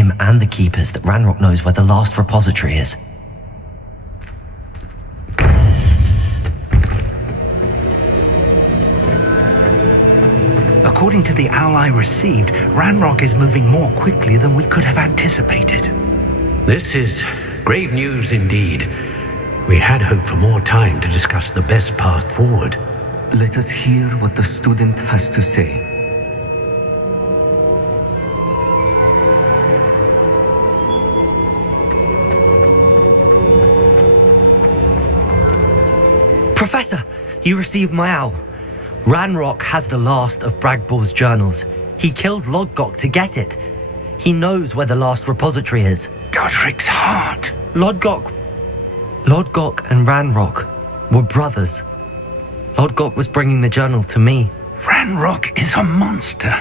him and the Keepers that Ranrock knows where the last repository is. According to the owl I received, Ranrock is moving more quickly than we could have anticipated. This is grave news indeed. We had hoped for more time to discuss the best path forward. Let us hear what the student has to say. Professor, you received my owl. Ranrock has the last of Bragbor's journals. He killed Lodgok to get it. He knows where the last repository is. Godric's heart. Lodgok and Ranrock were brothers. Lodgok was bringing the journal to me. Ranrock is a monster.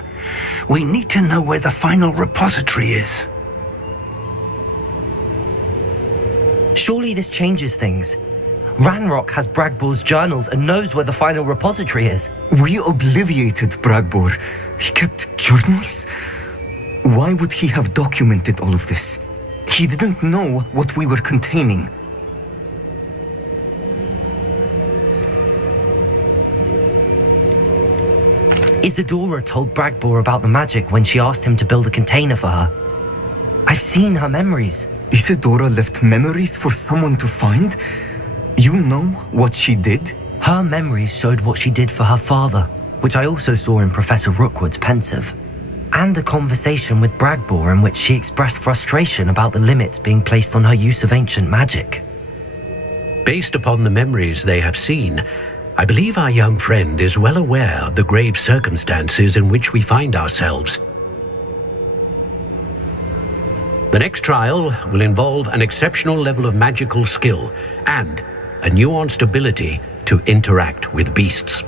We need to know where the final repository is. Surely this changes things. Ranrock has Bragbor's journals and knows where the final repository is. We obliviated Bragbor. He kept journals? Why would he have documented all of this? He didn't know what we were containing. Isadora told Bragbor about the magic when she asked him to build a container for her. I've seen her memories. Isadora left memories for someone to find? You know what she did? Her memories showed what she did for her father, which I also saw in Professor Rookwood's pensive. And a conversation with Bragbor in which she expressed frustration about the limits being placed on her use of ancient magic. Based upon the memories they have seen, I believe our young friend is well aware of the grave circumstances in which we find ourselves. The next trial will involve an exceptional level of magical skill and a nuanced ability to interact with beasts.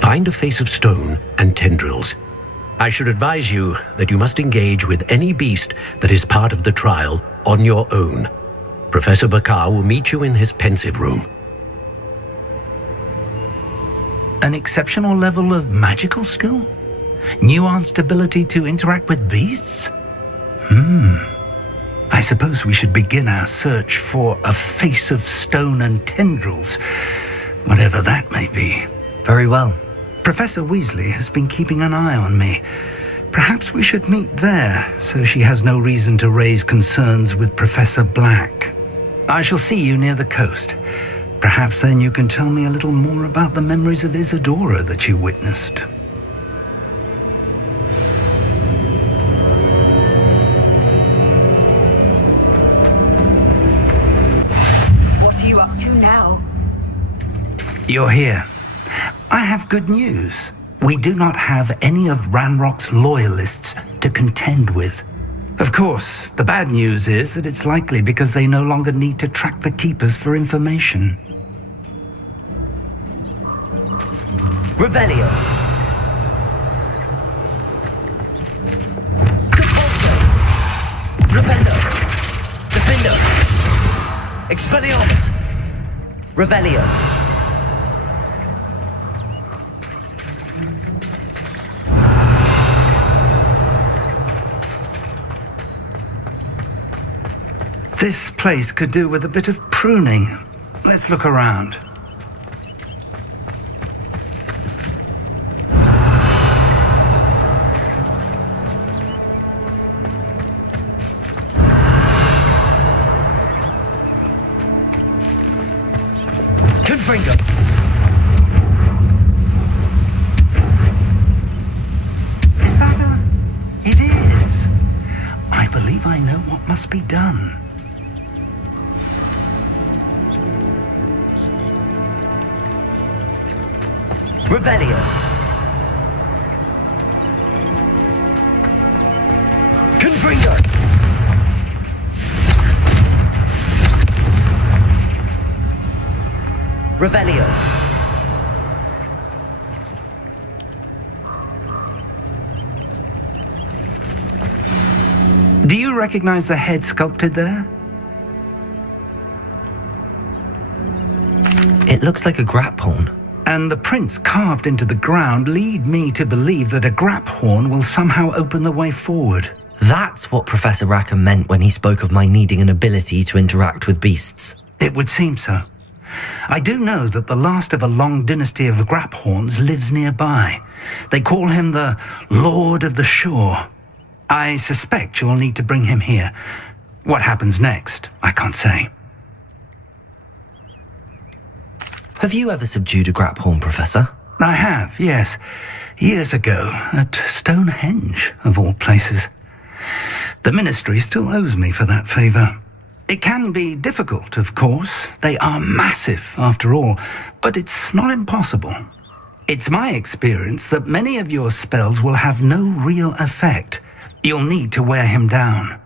Find a face of stone and tendrils. I should advise you that you must engage with any beast that is part of the trial on your own. Professor Bakar will meet you in his pensive room. An exceptional level of magical skill? Nuanced ability to interact with beasts? I suppose we should begin our search for a face of stone and tendrils, whatever that may be. Very well. Professor Weasley has been keeping an eye on me. Perhaps we should meet there, so she has no reason to raise concerns with Professor Black. I shall see you near the coast. Perhaps then you can tell me a little more about the memories of Isadora that you witnessed. What are you up to now? You're here. I have good news. We do not have any of Ranrock's loyalists to contend with. Of course, the bad news is that it's likely because they no longer need to track the Keepers for information. Revelio. Compulso. Flipendo. Defendo. Expelliarmus. Revelio. This place could do with a bit of pruning. Let's look around. Confringo. Is that a... It is. I believe I know what must be done. Revelio. Confringo. Revelio. Do you recognize the head sculpted there? It looks like a grapphorn. And the prints carved into the ground lead me to believe that a grap horn will somehow open the way forward. That's what Professor Rackham meant when he spoke of my needing an ability to interact with beasts. It would seem so. I do know that the last of a long dynasty of grap horns lives nearby. They call him the Lord of the Shore. I suspect you'll need to bring him here. What happens next, I can't say. Have you ever subdued a grap horn, Professor? I have, yes. Years ago, at Stonehenge, of all places. The Ministry still owes me for that favor. It can be difficult, of course. They are massive, after all, but it's not impossible. It's my experience that many of your spells will have no real effect. You'll need to wear him down.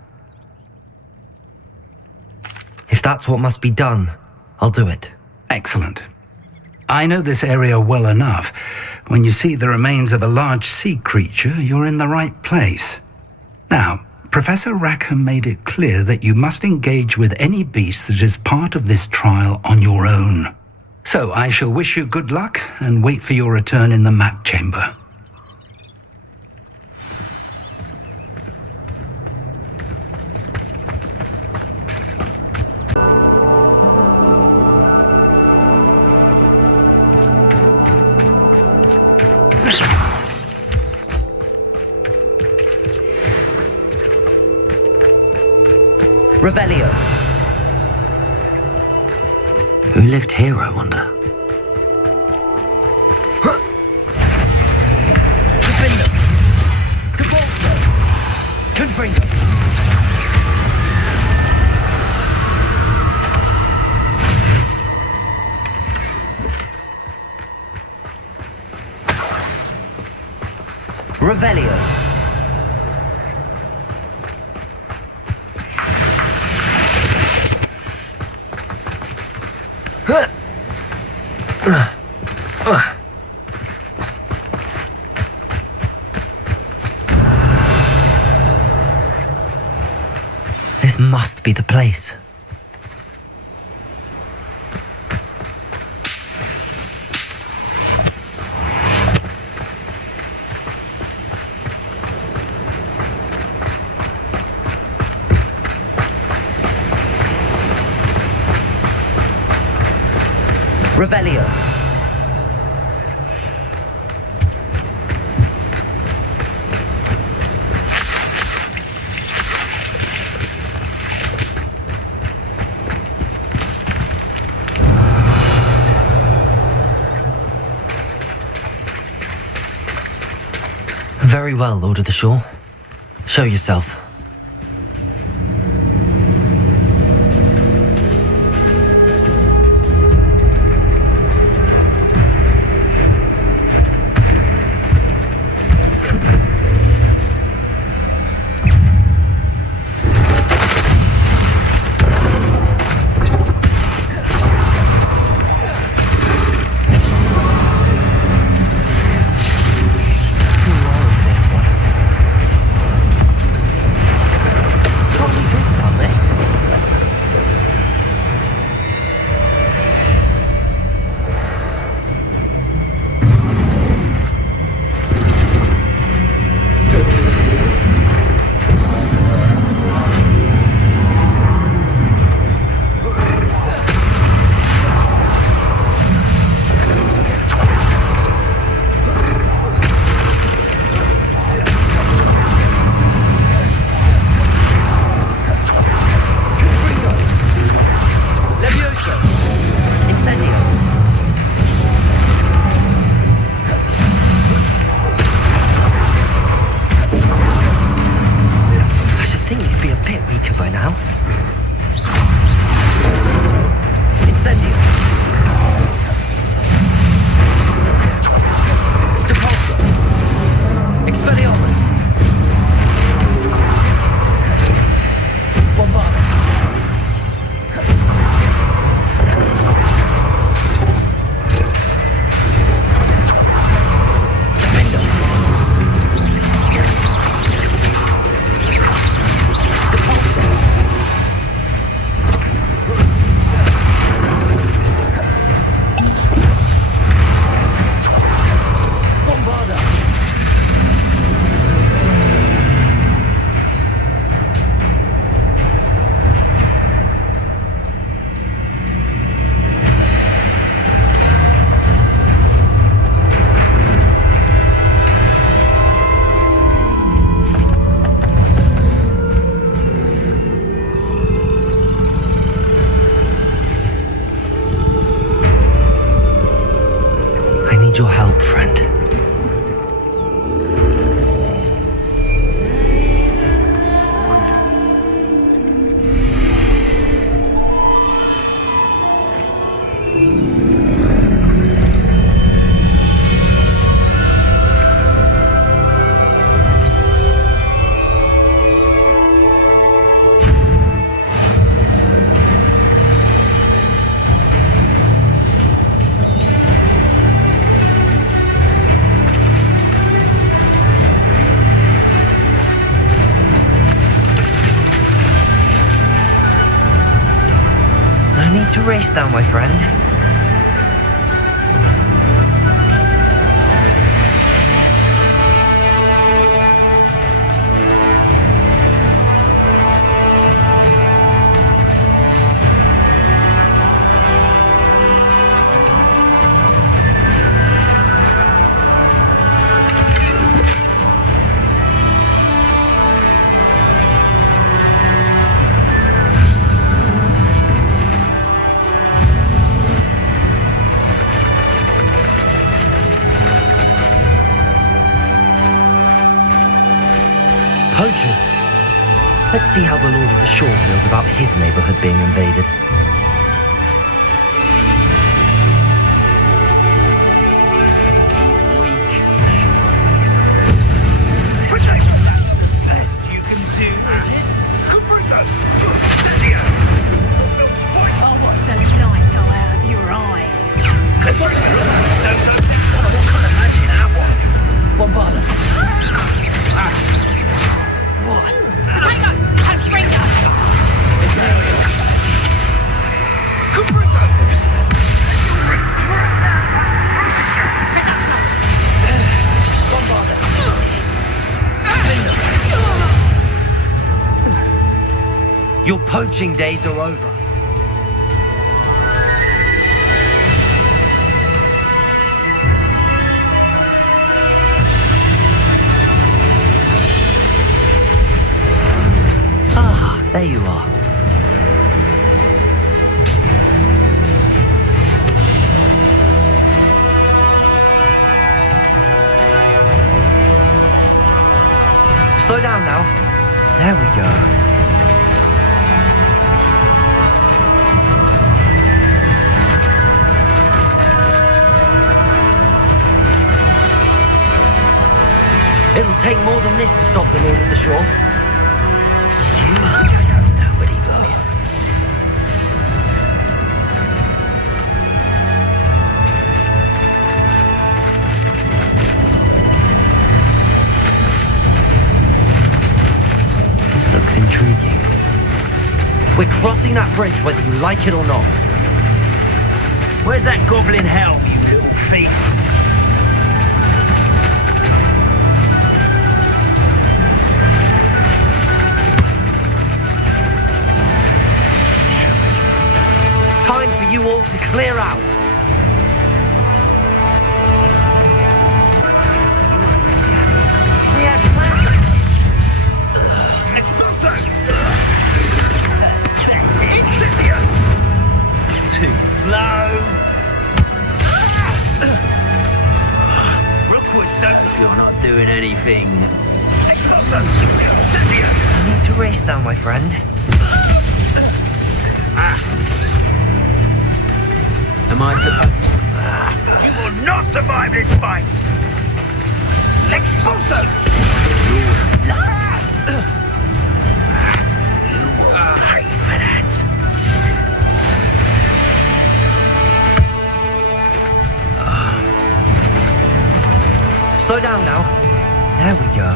If that's what must be done, I'll do it. Excellent. I know this area well enough. When you see the remains of a large sea creature, you're in the right place. Now, Professor Rackham made it clear that you must engage with any beast that is part of this trial on your own. So I shall wish you good luck and wait for your return in the map chamber. Revelio. Who lived here, I wonder? Defender! Cabalzo! Confringo! Revelio. This must be the place. Revelio. Very well, Lord of the Shore. Show yourself. need to race now, my friend. Poachers. Let's see how the Lord of the Shore feels about his neighborhood being invaded. Best you can do is it? I'll watch the light go out of your eyes. What kind of magic that was? Bombarda. Potato! Confringo! Your poaching days are over. Ah, there you are. Slow down now. There we go. It'll take more than this to stop the Lord of the Shore. Nobody will miss. This looks intriguing. We're crossing that bridge whether you like it or not. Where's that goblin helm, you little thief? Time for you all to clear out. We had plans. Incendio! Too slow. Rookwood's don't. If you're not doing anything. Expulso! Incendio! I need to race now, my friend. Am I supposed? You will not survive this fight! Expulso! You will pay for that. Slow down now. There we go.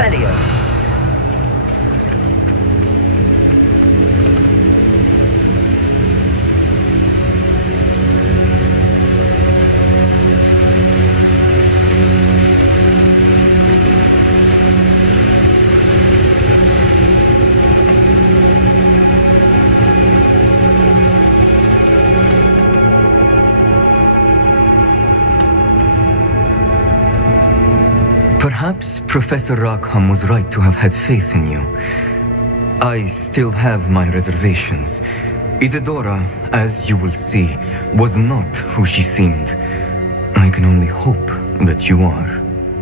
Revelio. Perhaps Professor Rackham was right to have had faith in you. I still have my reservations. Isadora, as you will see, was not who she seemed. I can only hope that you are.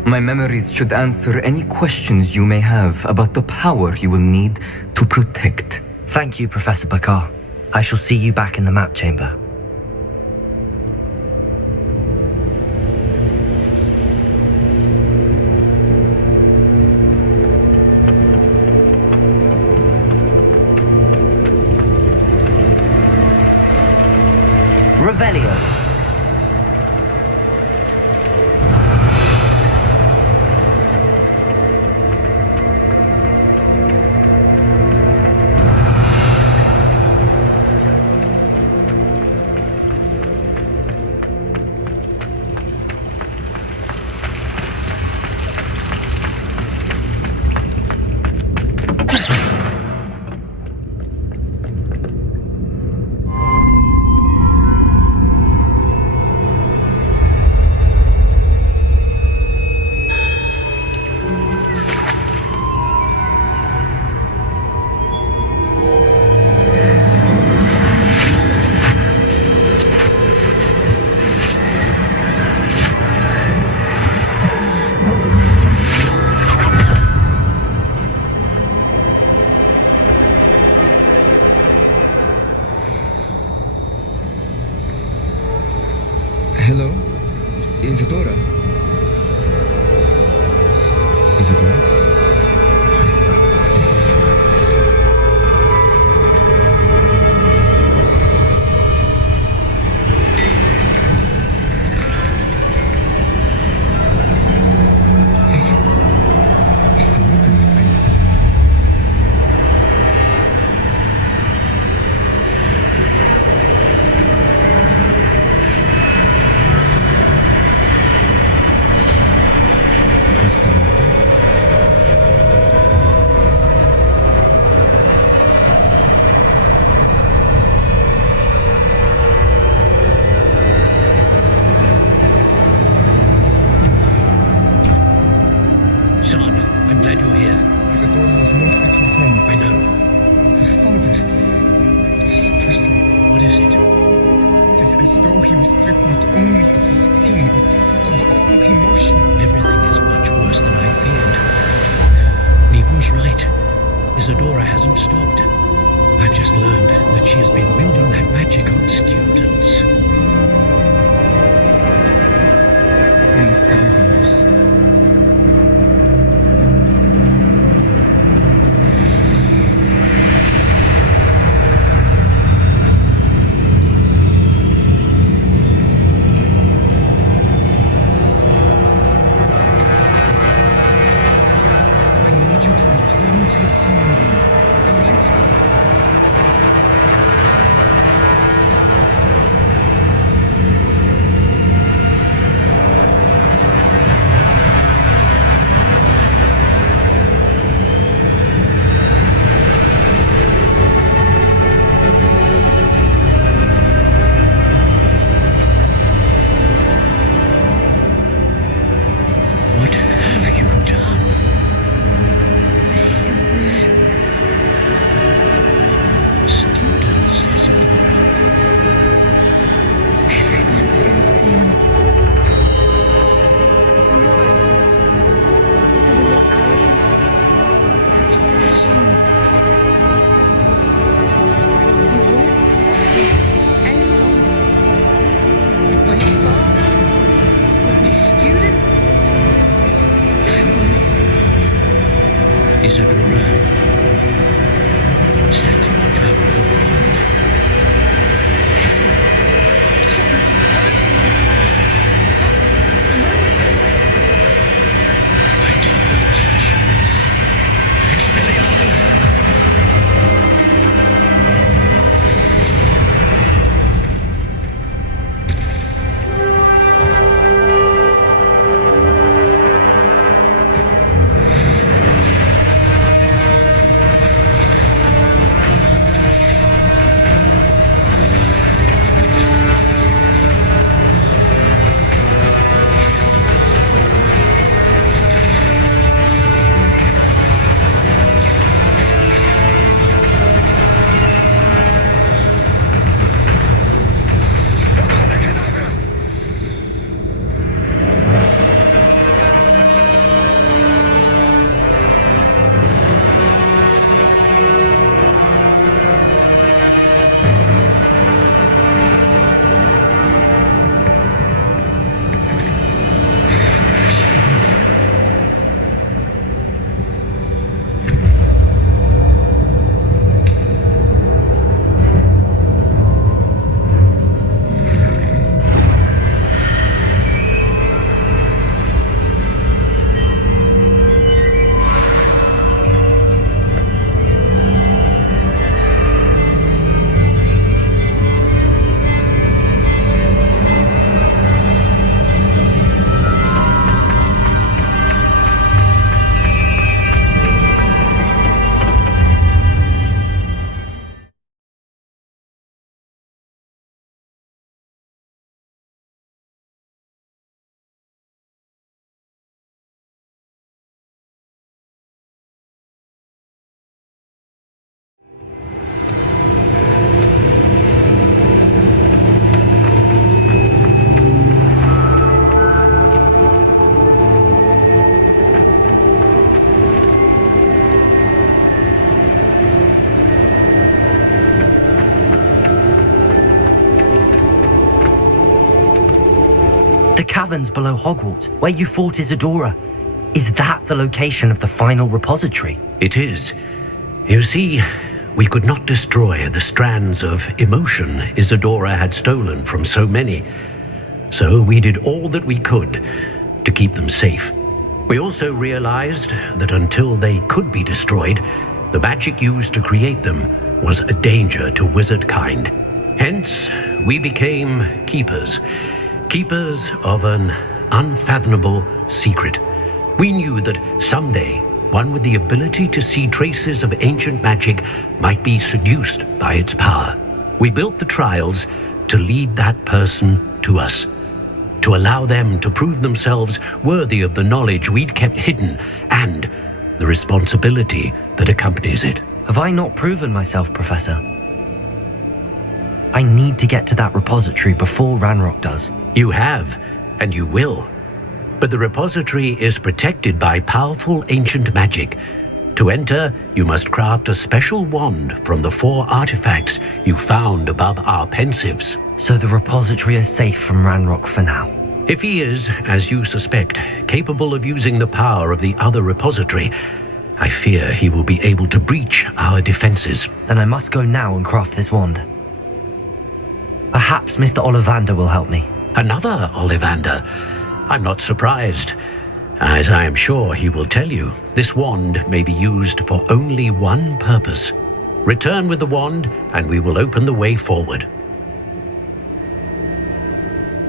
My memories should answer any questions you may have about the power you will need to protect. Thank you, Professor Bakar. I shall see you back in the map chamber. Revelio. Hello? Isadora? Isadora? Está looking at me. Son, I'm glad you're here. Isadora was not at her home. I know. Her father. Percival. What is it? It is as though he was stripped not only of his pain, but of all emotion. Everything is much worse than I feared. Neve was right. Isadora hasn't stopped. I've just learned that she has been wielding that magic on students. I must gather the others. I need you to return to your common room, all right? What have you done? Students, Isadora. Everyone feels pain. And why? Because of your arrogance, your obsession with secrets. You won't suffer any longer. With my father, with my students. Isadora. Set down your wand. Listen, you told me to hold my power, not throw it away. I did not teach you this. caverns below Hogwarts, where you fought Isadora. Is that the location of the final repository? It is. You see, we could not destroy the strands of emotion Isadora had stolen from so many. So we did all that we could to keep them safe. We also realized that until they could be destroyed, the magic used to create them was a danger to wizard kind. Hence, we became keepers. Keepers of an unfathomable secret. We knew that someday, one with the ability to see traces of ancient magic might be seduced by its power. We built the trials to lead that person to us, to allow them to prove themselves worthy of the knowledge we'd kept hidden and the responsibility that accompanies it. Have I not proven myself, Professor? I need to get to that repository before Ranrock does. You have, and you will. But the repository is protected by powerful ancient magic. To enter, you must craft a special wand from the 4 artifacts you found above our pensives. So the repository is safe from Ranrock for now. If he is, as you suspect, capable of using the power of the other repository, I fear he will be able to breach our defenses. Then I must go now and craft this wand. Perhaps Mr. Ollivander will help me. Another Ollivander? I'm not surprised. As I am sure he will tell you, this wand may be used for only one purpose. Return with the wand, and we will open the way forward.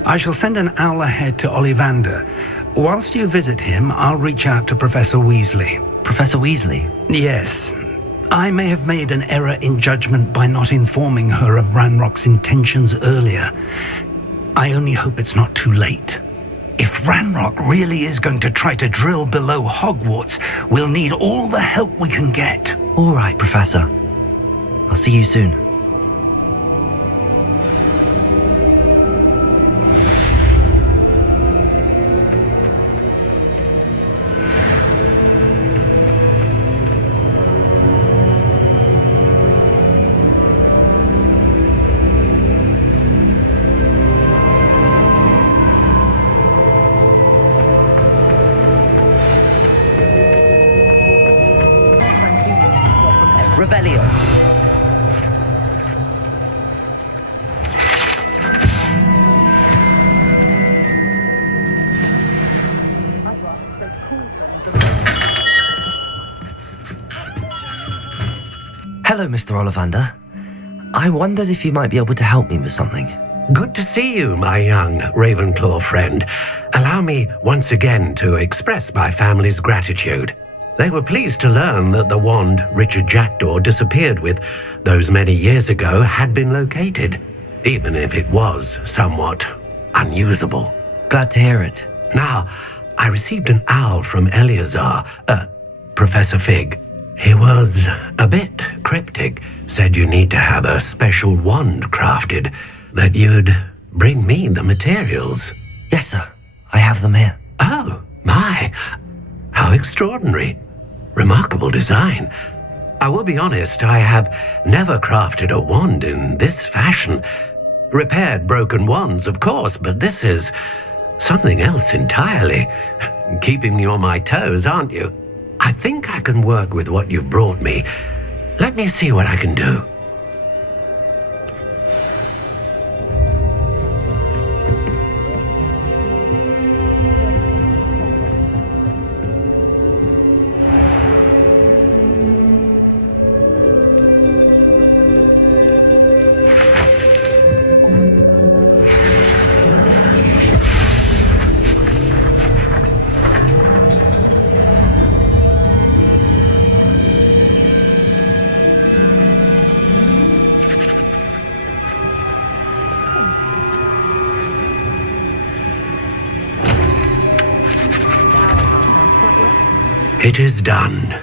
I shall send an owl ahead to Ollivander. Whilst you visit him, I'll reach out to Professor Weasley. Professor Weasley? Yes. I may have made an error in judgment by not informing her of Ranrock's intentions earlier. I only hope it's not too late. If Ranrock really is going to try to drill below Hogwarts, we'll need all the help we can get. All right, Professor. I'll see you soon. Revelio. Hello, Mr. Ollivander. I wondered if you might be able to help me with something. Good to see you, my young Ravenclaw friend. Allow me once again to express my family's gratitude. They were pleased to learn that the wand Richard Jackdaw disappeared with those many years ago had been located, even if it was somewhat unusable. Glad to hear it. Now, I received an owl from Eleazar, Professor Fig. He was a bit cryptic, said you need to have a special wand crafted, that you'd bring me the materials. Yes, sir. I have them here. Oh, my. How extraordinary. Remarkable design. I will be honest, I have never crafted a wand in this fashion. Repaired broken wands, of course, but this is something else entirely. Keeping me on my toes, aren't you? I think I can work with what you've brought me. Let me see what I can do. It is done.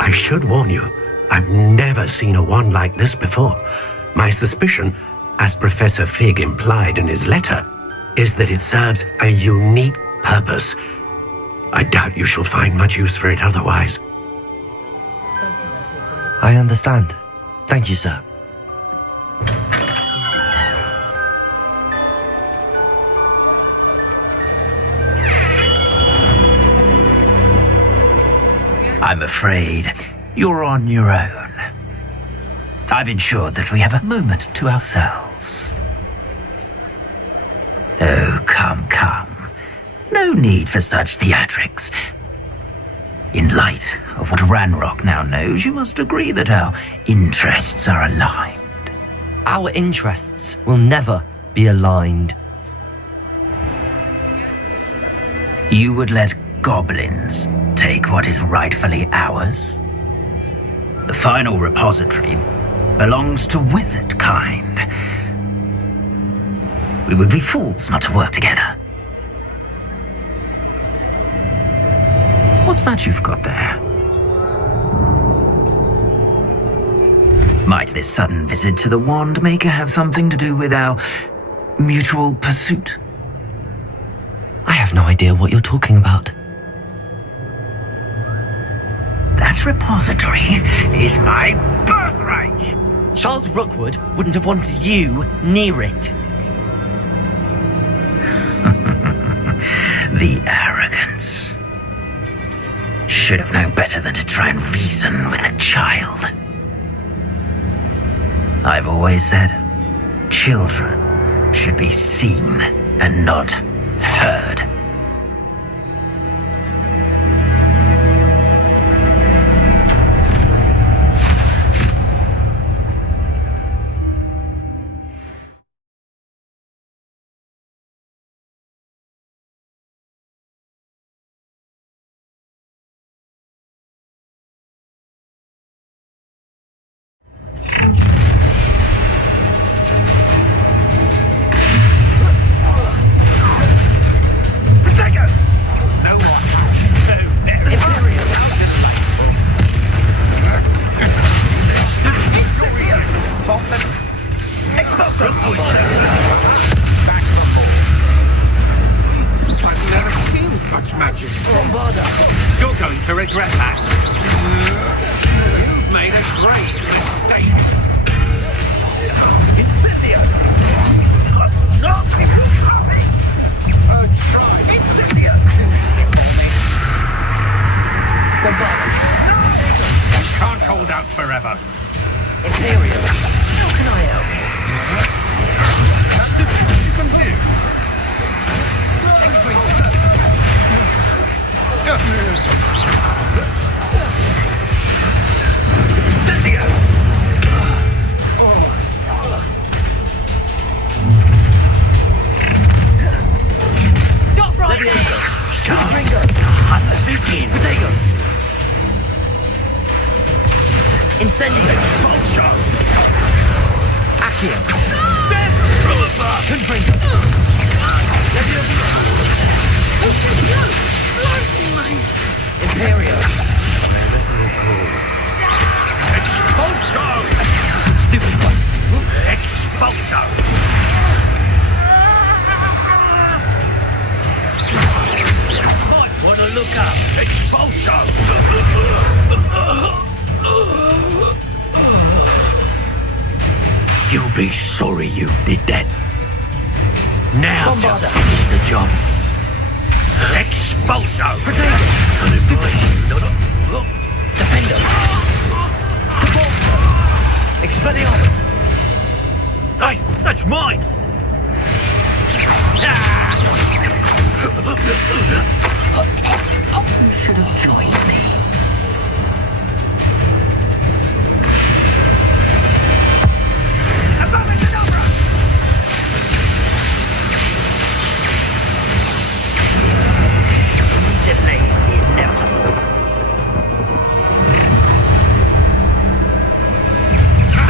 I should warn you, I've never seen a wand like this before. My suspicion, as Professor Fig implied in his letter, is that it serves a unique purpose, I doubt you shall find much use for it otherwise. I understand. Thank you, sir. I'm afraid you're on your own. I've ensured that we have a moment to ourselves. Oh, come. No need for such theatrics. In light of what Ranrock now knows, you must agree that our interests are aligned. Our interests will never be aligned. You would let goblins take what is rightfully ours? The final repository belongs to wizard kind. We would be fools not to work together. What's that you've got there? Might this sudden visit to the Wand Maker have something to do with our mutual pursuit? I have no idea what you're talking about. That repository is my birthright! Charles Rookwood wouldn't have wanted you near it. The arrogance. Should have known better than to try and reason with a child. I've always said, children should be seen and not heard. You're going to regret that. You've made a great mistake. Incendio! Not have it! Try. Incendio! You can't hold out forever. Imperial, how can I help? That's the best you can do. Incendio! Stop right Levioso, Sharp. Ringo, Begin. Potato, Incendio, Accio, Confringo, Levioso, Imperio, Expulso! Stupid one, Expulso! might wanna look up. Expulso! You'll be sorry you did that. Now just Bombarda. finish the job. Expulso! Potato, Defender, Cabalzo, Expelliarmus, Hey, that's mine! You should have joined me. Immediately, the inevitable.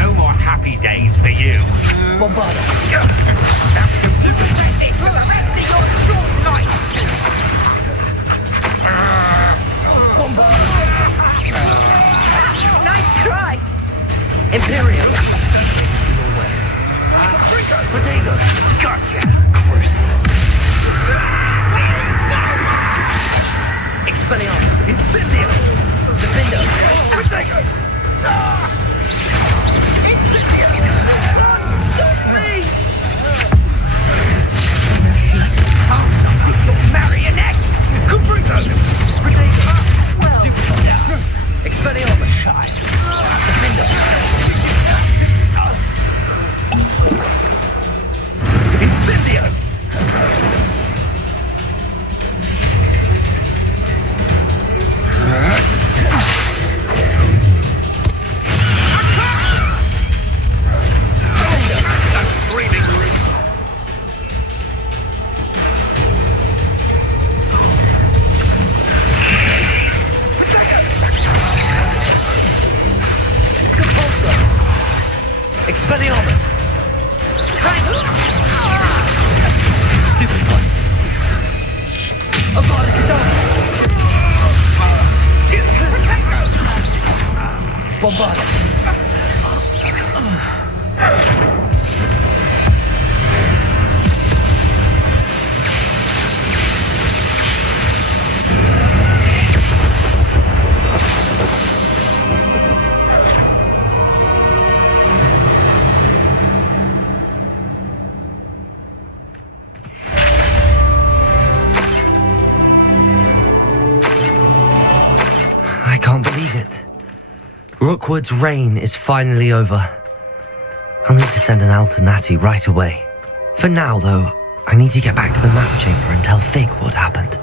No more happy days for you. Bombarda, Nice try. Imperial, Potato, Gotcha! Cruise, I can't believe it. Rookwood's reign is finally over. I'll need to send an alternati right away. For now, though, I need to get back to the map chamber and tell Fig what happened.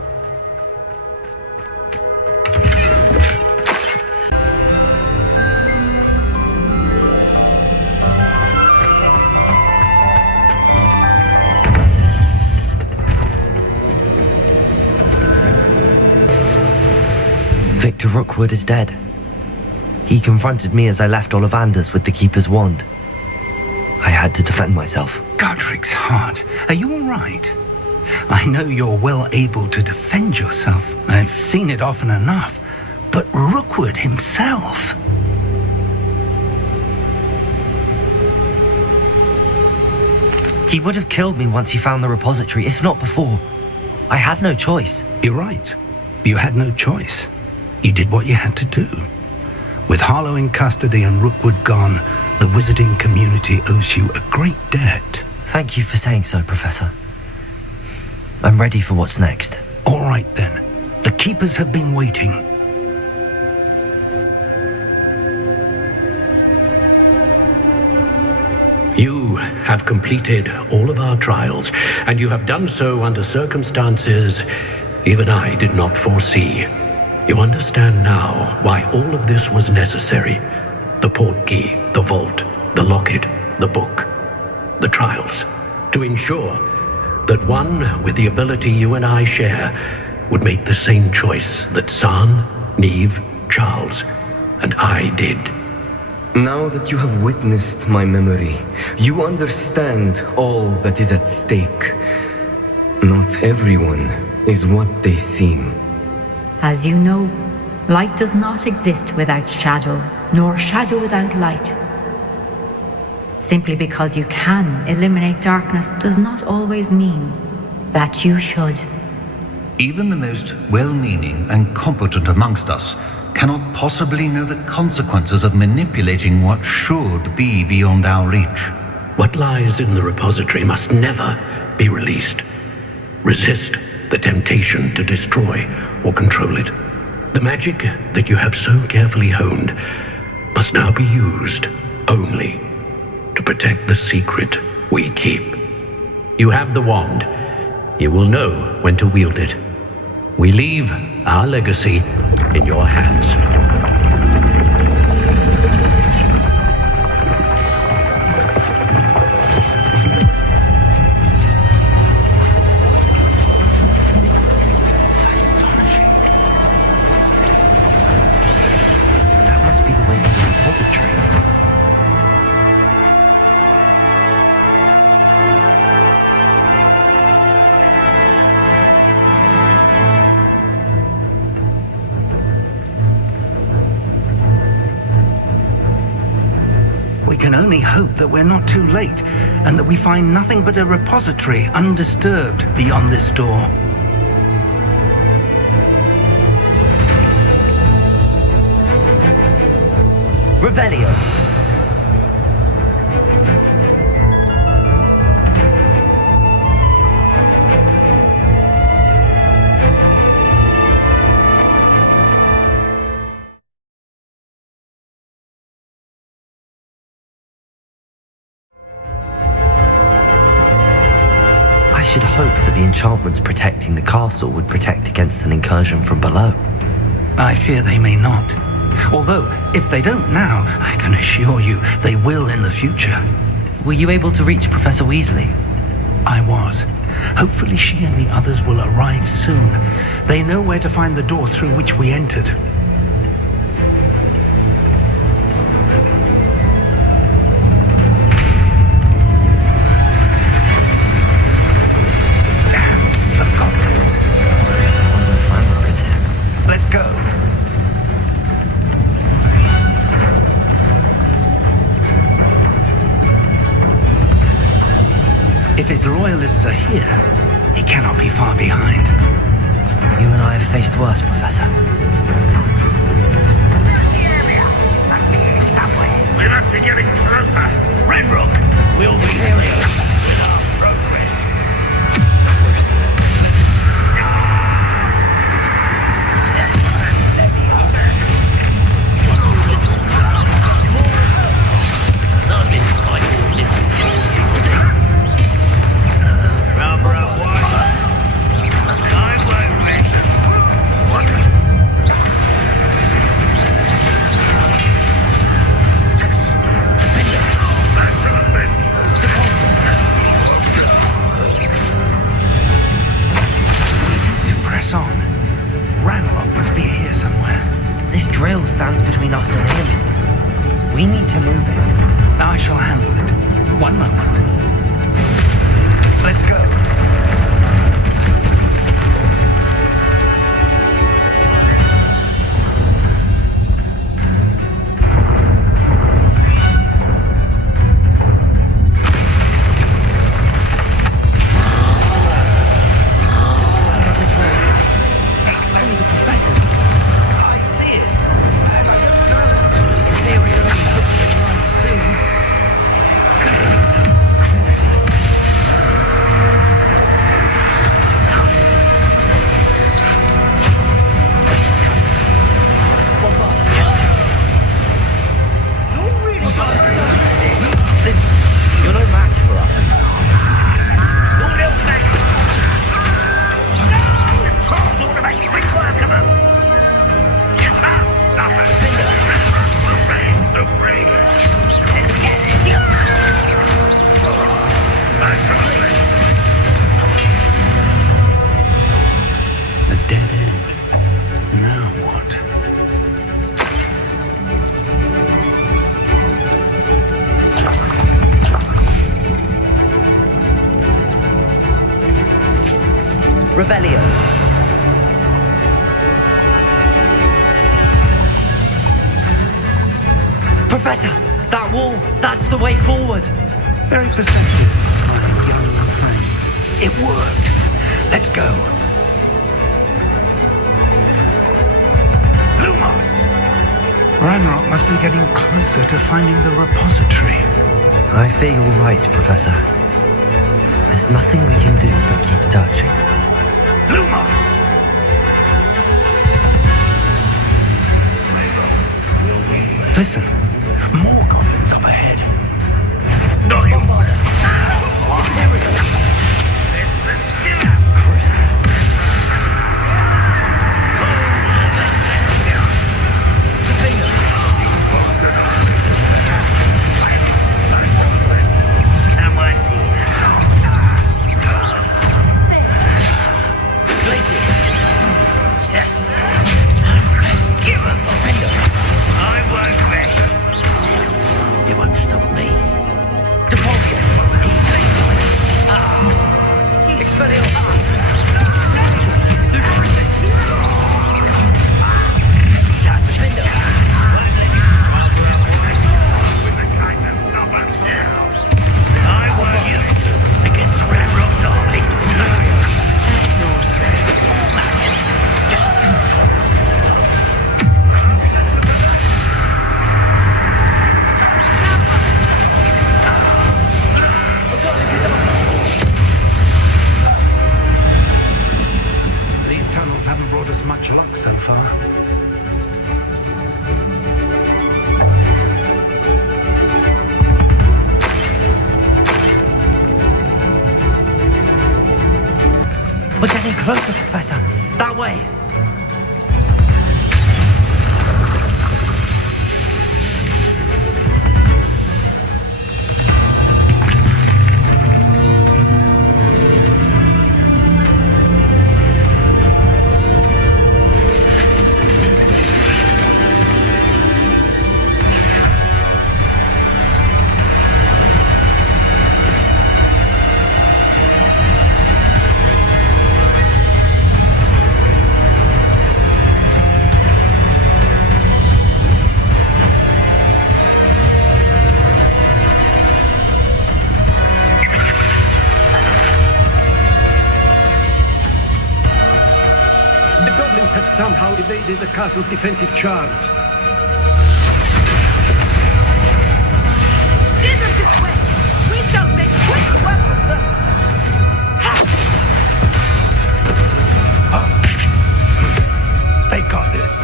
Victor Rookwood is dead. He confronted me as I left Ollivanders with the Keeper's wand. I had to defend myself. Godric's heart, are you all right? I know you're well able to defend yourself. I've seen it often enough. But Rookwood himself... He would have killed me once he found the repository, if not before. I had no choice. You're right. You had no choice. You did what you had to do. With Harlow in custody and Rookwood gone, the wizarding community owes you a great debt. Thank you for saying so, Professor. I'm ready for what's next. All right, then. The Keepers have been waiting. You have completed all of our trials, and you have done so under circumstances even I did not foresee. You understand now why all of this was necessary. The portkey, the vault, the locket, the book, the trials. To ensure that one with the ability you and I share would make the same choice that San, Neve, Charles, and I did. Now that you have witnessed my memory, you understand all that is at stake. Not everyone is what they seem. As you know, light does not exist without shadow, nor shadow without light. Simply because you can eliminate darkness does not always mean that you should. Even the most well-meaning and competent amongst us cannot possibly know the consequences of manipulating what should be beyond our reach. What lies in the repository must never be released. Resist the temptation to destroy or control it. The magic that you have so carefully honed must now be used only to protect the secret we keep. You have the wand. You will know when to wield it. We leave our legacy in your hands. That must be the way to the repository. We can only hope that we're not too late, and that we find nothing but a repository undisturbed beyond this door. Revelio. I should hope that the enchantments protecting the castle would protect against an incursion from below. I fear they may not. Although, if they don't now, I can assure you they will in the future. Were you able to reach Professor Weasley? I was. Hopefully she and the others will arrive soon. They know where to find the door through which we entered. Damn, the goblins. I wonder if Ranrock is here. Let's go. If his loyalists are here, he cannot be far behind. You and I have faced worse, Professor. We must be getting closer. Renrock, we'll be here with our progress. I've been fighting since rubber up wire. I won't rest. Press on. Ranrock must be here somewhere. This drill stands between us and him. We need to move it. I shall handle it. One moment. Let's go. Revelio. Professor, that wall, that's the way forward. Very perceptive, my young friend. It worked. Let's go. Lumos! Ranrock must be getting closer to finding the repository. I fear you're right, Professor. There's nothing we can do but keep searching. Lumos! Listen, more goblins up ahead. No, you mother! Here we go! It's the skin! Someone's here. Places. Give up the window. I won't rest. It won't stop me. Depulso. Expelliarmus. Shut the window. I want you against Ranrock's army. You're safe. These tunnels haven't brought us much luck so far. We're getting closer, Professor. That way. goblins have somehow evaded the castle's defensive charms. Steer them this way! We shall make quick work of them! They got this.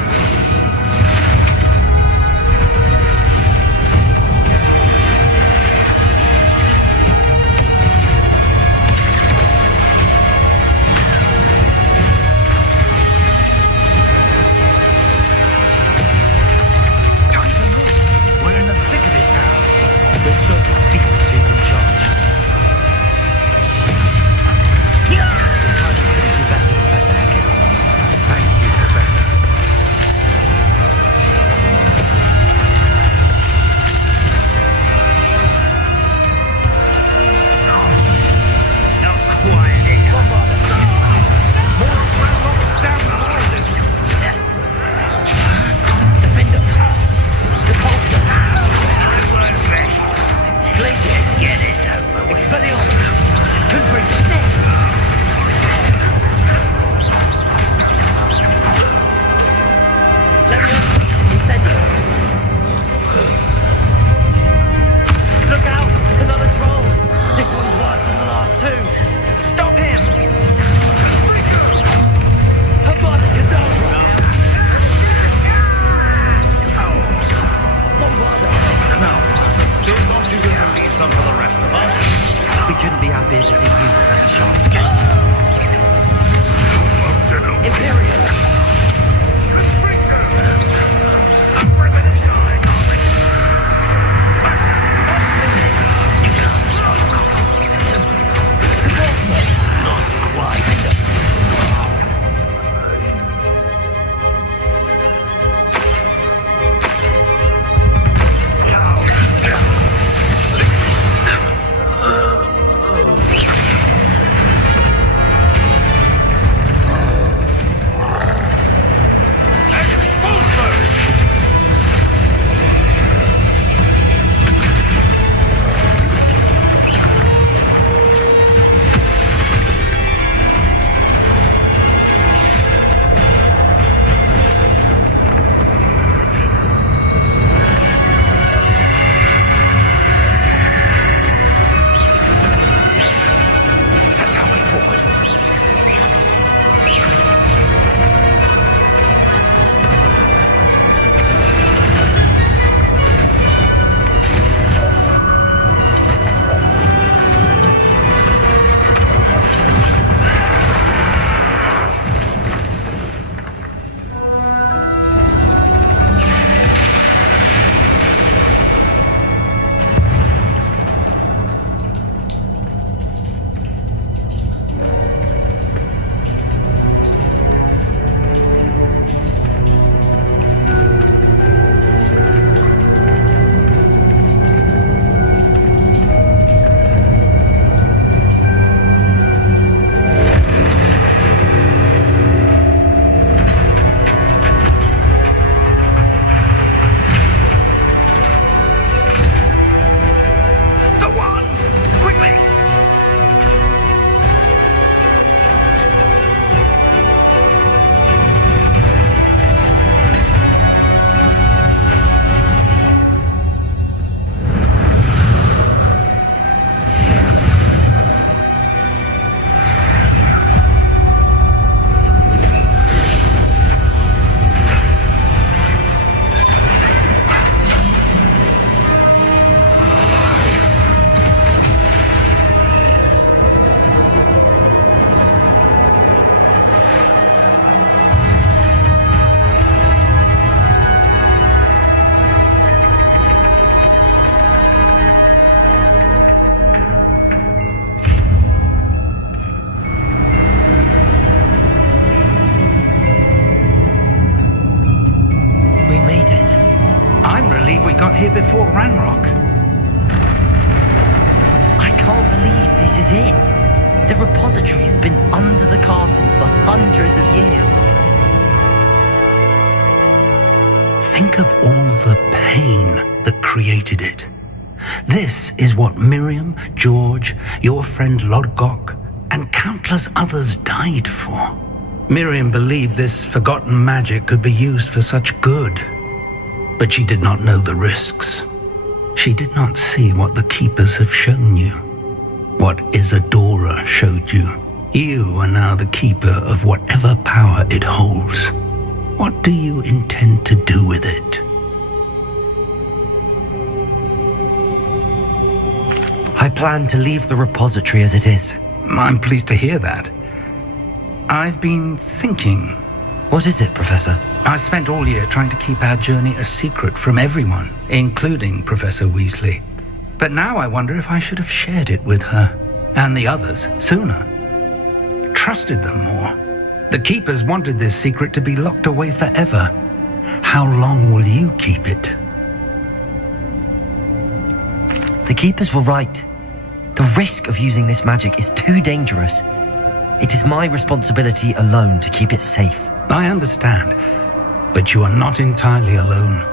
Time to move. We're in the thick of it now. What sort of beasts is in charge? I couldn't do better, Professor Hackett. Thank you, Professor. Not quiet enough. More Ranrock's damn islands! Defender! Depulsor! I won't rest. Let's get this over with. Expelliarmus! Confringo! Leviosa! Incendio! Look out! Another troll! This one's worse than the last two! Stop him! Avada Kedavra! Bombarda! Now, don't you get to leave some for the rest of us? We couldn't be happier to see you, Professor Sharp. Imperial! Not quite. believe we got here before Ranrock. I can't believe this is it. The repository has been under the castle for hundreds of years. Think of all the pain that created it. This is what Miriam, George, your friend Lodgok, and countless others died for. Miriam believed this forgotten magic could be used for such good, but she did not know the risks. She did not see what the Keepers have shown you, what Isadora showed you. You are now the Keeper of whatever power it holds. What do you intend to do with it? I plan to leave the repository as it is. I'm pleased to hear that. I've been thinking. What is it, Professor? I spent all year trying to keep our journey a secret from everyone, including Professor Weasley. But now I wonder if I should have shared it with her, and the others, sooner. Trusted them more. The Keepers wanted this secret to be locked away forever. How long will you keep it? The Keepers were right. The risk of using this magic is too dangerous. It is my responsibility alone to keep it safe. I understand, but you are not entirely alone.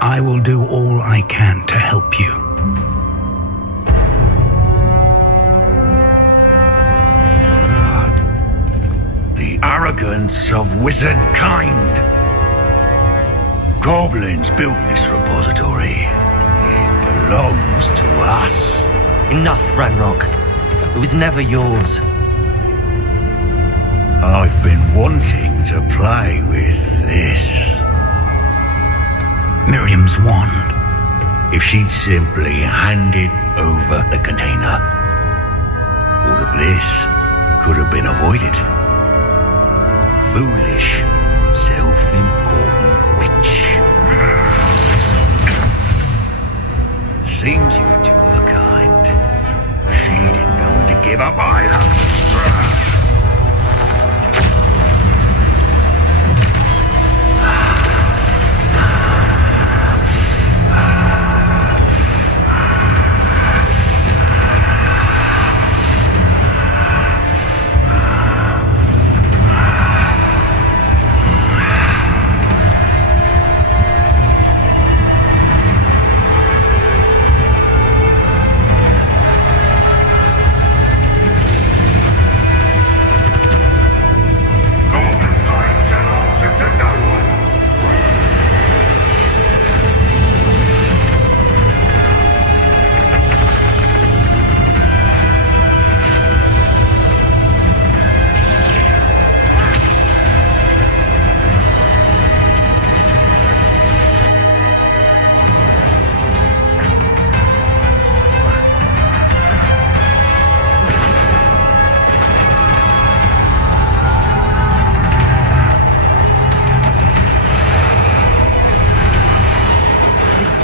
I will do all I can to help you. The arrogance of wizard kind. Goblins built this repository. It belongs to us. Enough, Ranrock. It was never yours. I've been wanting to play with this. Miriam's wand. If she'd simply handed over the container, all of this could have been avoided. Foolish, self-important witch. Seems you were two of a kind. She didn't know when to give up either.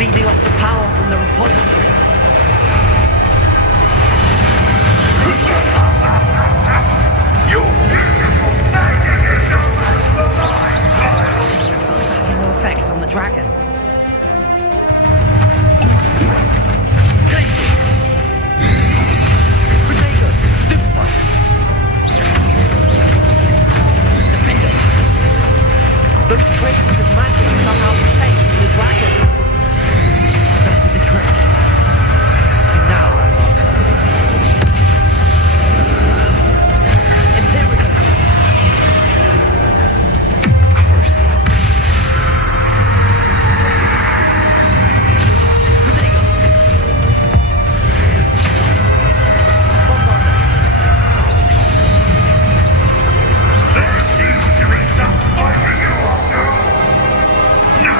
Feeding off the power from the repository. Your beautiful magic is no match for mine, child! Having no effects on the dragon. Places! Protego! Stupefy! Defenders! Those traces of magic somehow retained from the dragon. That's the trick. And now, Ranrock. Imperium. Crucial. Protego. Bombarda. There seems to be some fight in you after all. No.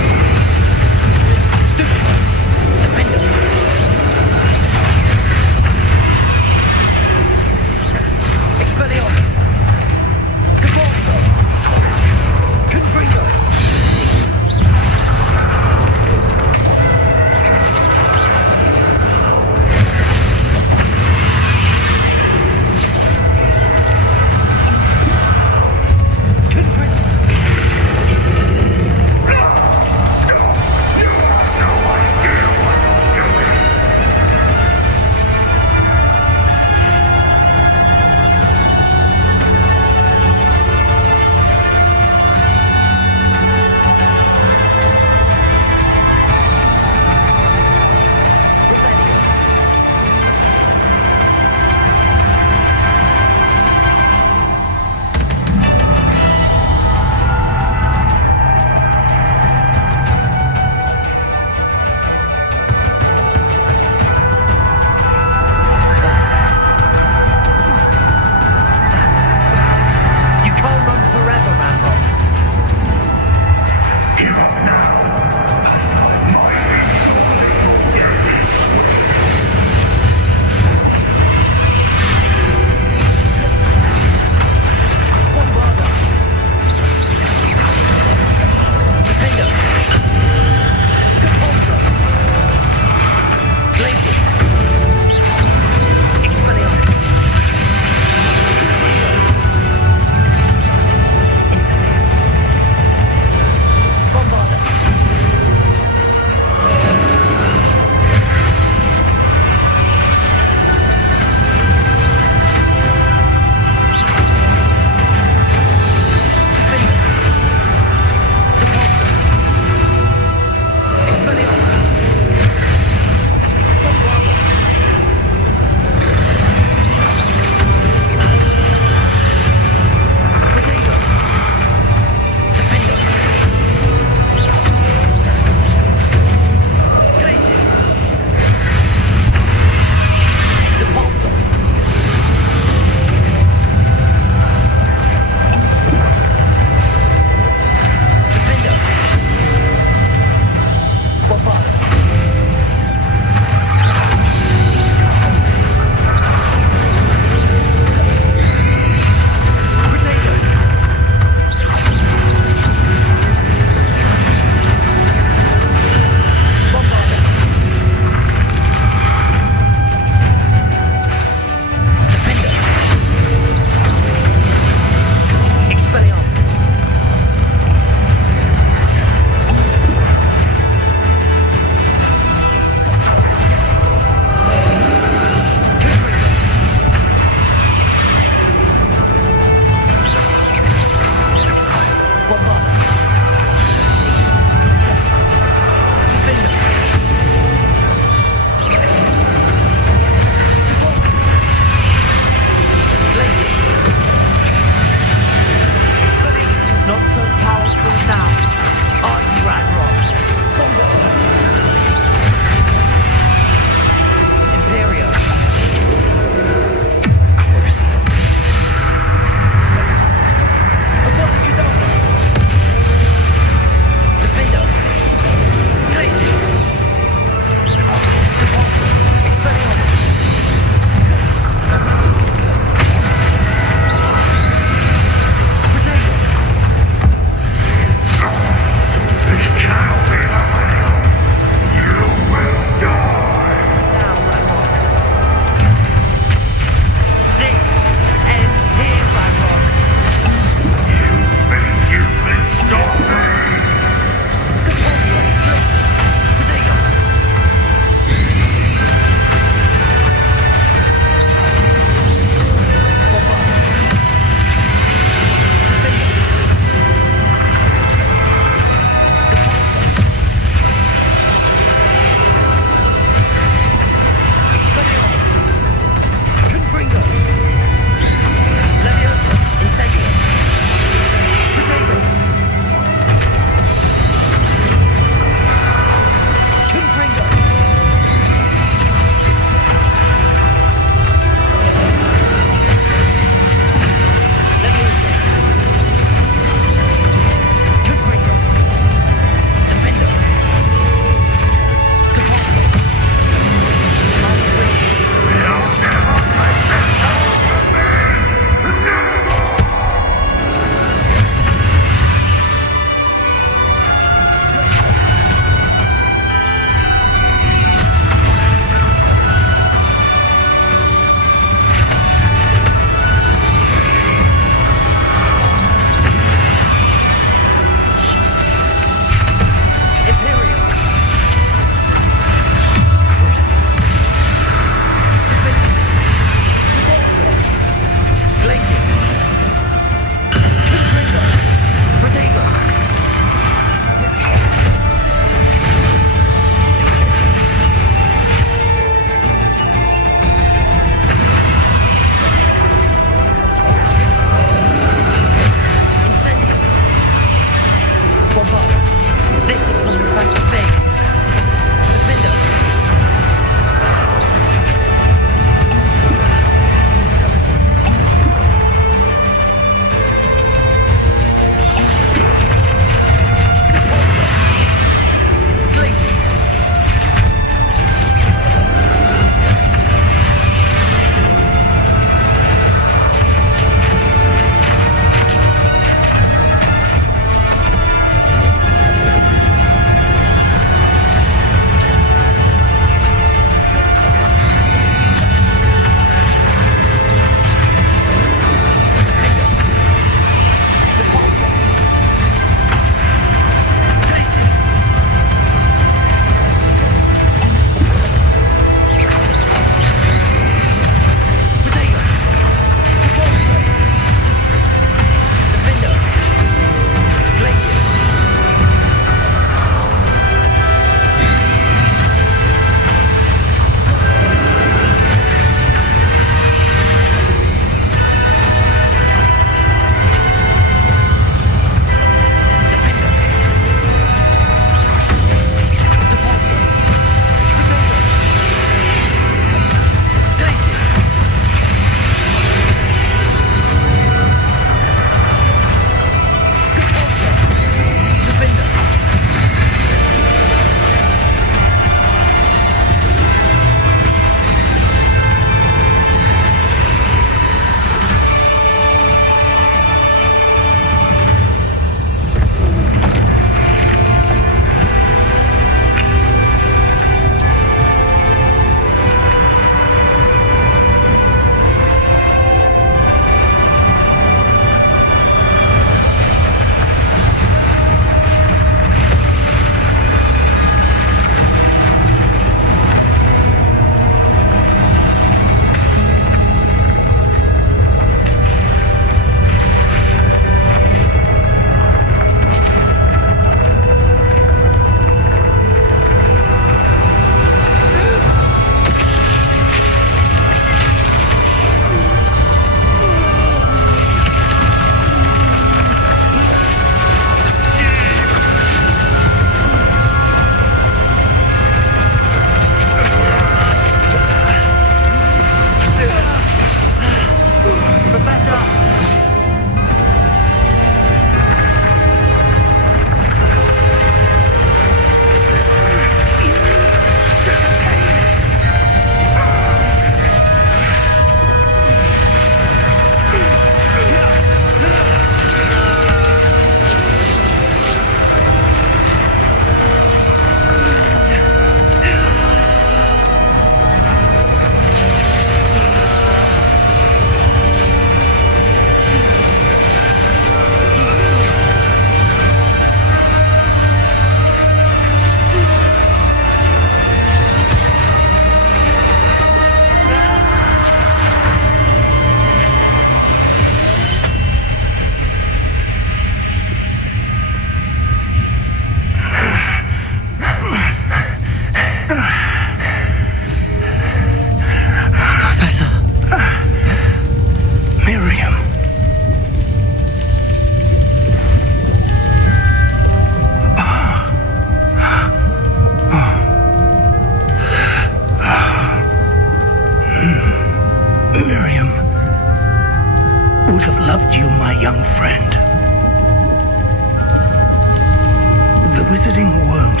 wizarding world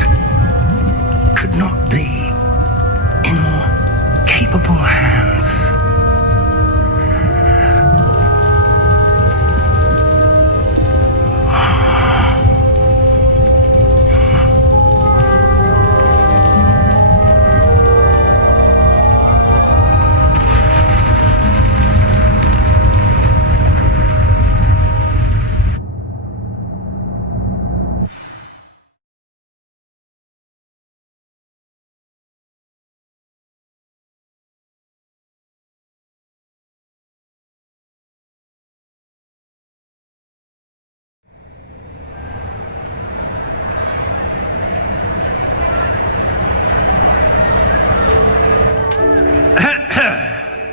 could not be in more capable hands.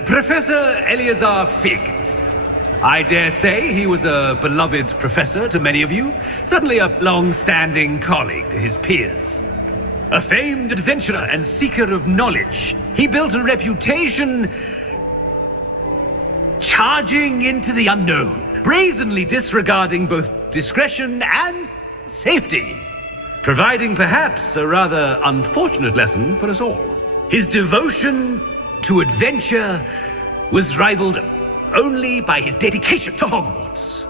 Professor Eleazar Fig. I dare say he was a beloved professor to many of you, certainly a long-standing colleague to his peers. A famed adventurer and seeker of knowledge, he built a reputation charging into the unknown, brazenly disregarding both discretion and safety, providing perhaps a rather unfortunate lesson for us all. His devotion to adventure was rivaled only by his dedication to Hogwarts.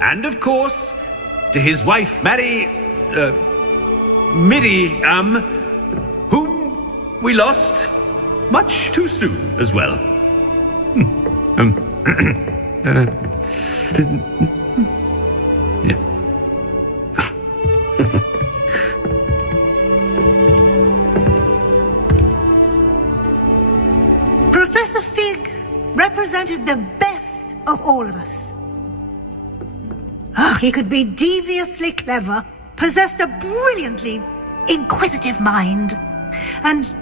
And of course, to his wife, Middy, whom we lost much too soon as well. Yeah. Professor Fig represented the best of all of us. He could be deviously clever, possessed a brilliantly inquisitive mind, and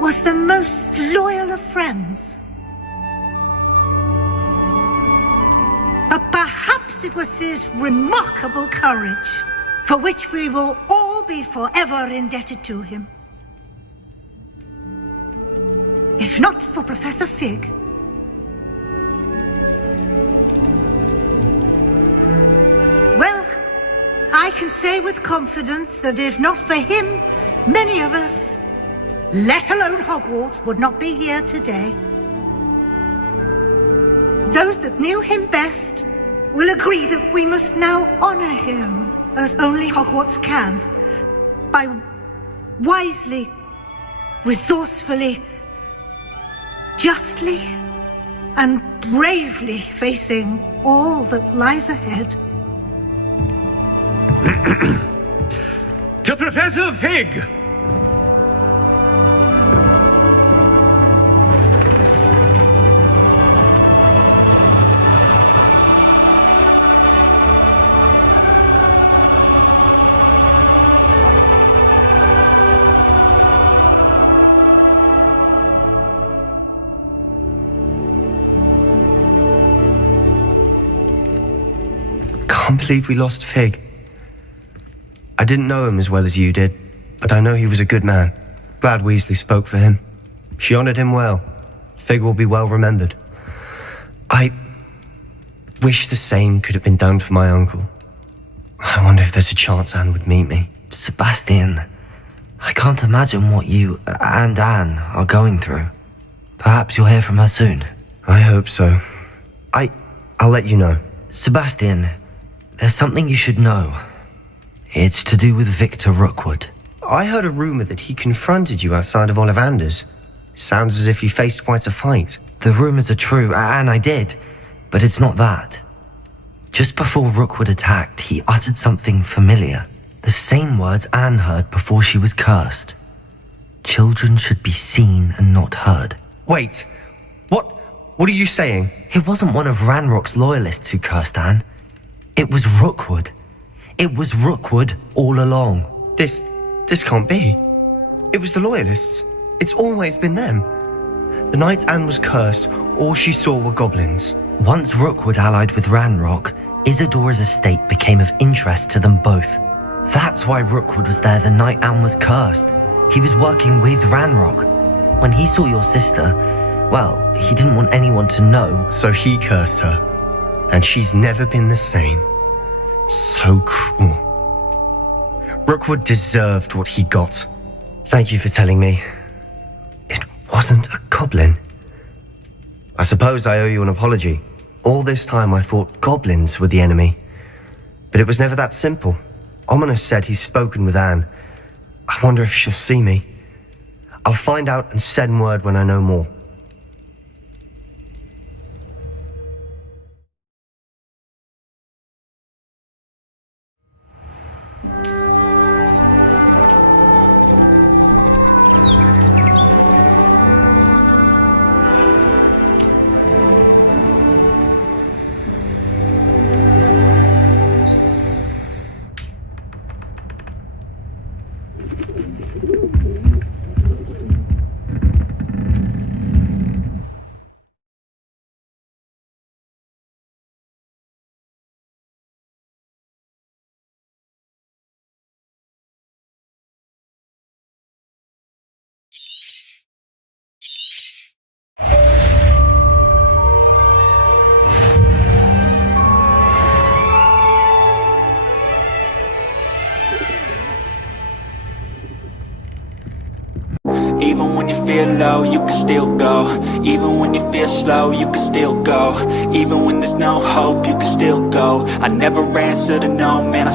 was the most loyal of friends. But perhaps it was his remarkable courage, for which we will all be forever indebted to him. If not for Professor Fig, well, I can say with confidence that if not for him, many of us, let alone Hogwarts, would not be here today. Those that knew him best will agree that we must now honor him as only Hogwarts can, by wisely, resourcefully, justly and bravely facing all that lies ahead. To Professor Fig! I can't believe we lost Fig. I didn't know him as well as you did, but I know he was a good man. Glad Weasley spoke for him. She honored him well. Fig will be well remembered. I wish the same could have been done for my uncle. I wonder if there's a chance Anne would meet me. Sebastian, I can't imagine what you and Anne are going through. Perhaps you'll hear from her soon. I hope so. I'll let you know. Sebastian, there's something you should know. It's to do with Victor Rookwood. I heard a rumor that he confronted you outside of Ollivander's. Sounds as if he faced quite a fight. The rumors are true, and I did, but it's not that. Just before Rookwood attacked, he uttered something familiar. The same words Anne heard before she was cursed. Children should be seen and not heard. Wait, what are you saying? It wasn't one of Ranrock's loyalists who cursed Anne. It was Rookwood. It was Rookwood all along. This can't be. It was the loyalists. It's always been them. The night Anne was cursed, all she saw were goblins. Once Rookwood allied with Ranrock, Isadora's estate became of interest to them both. That's why Rookwood was there the night Anne was cursed. He was working with Ranrock. When he saw your sister, well, he didn't want anyone to know. So he cursed her. And she's never been the same. So cruel. Rookwood deserved what he got. Thank you for telling me. It wasn't a goblin. I suppose I owe you an apology. All this time I thought goblins were the enemy. But it was never that simple. Ominous said he's spoken with Anne. I wonder if she'll see me. I'll find out and send word when I know more. Even when you feel low, you can still go. Even when you feel slow, you can still go. Even when there's no hope, you can still go. I never answer to no, man,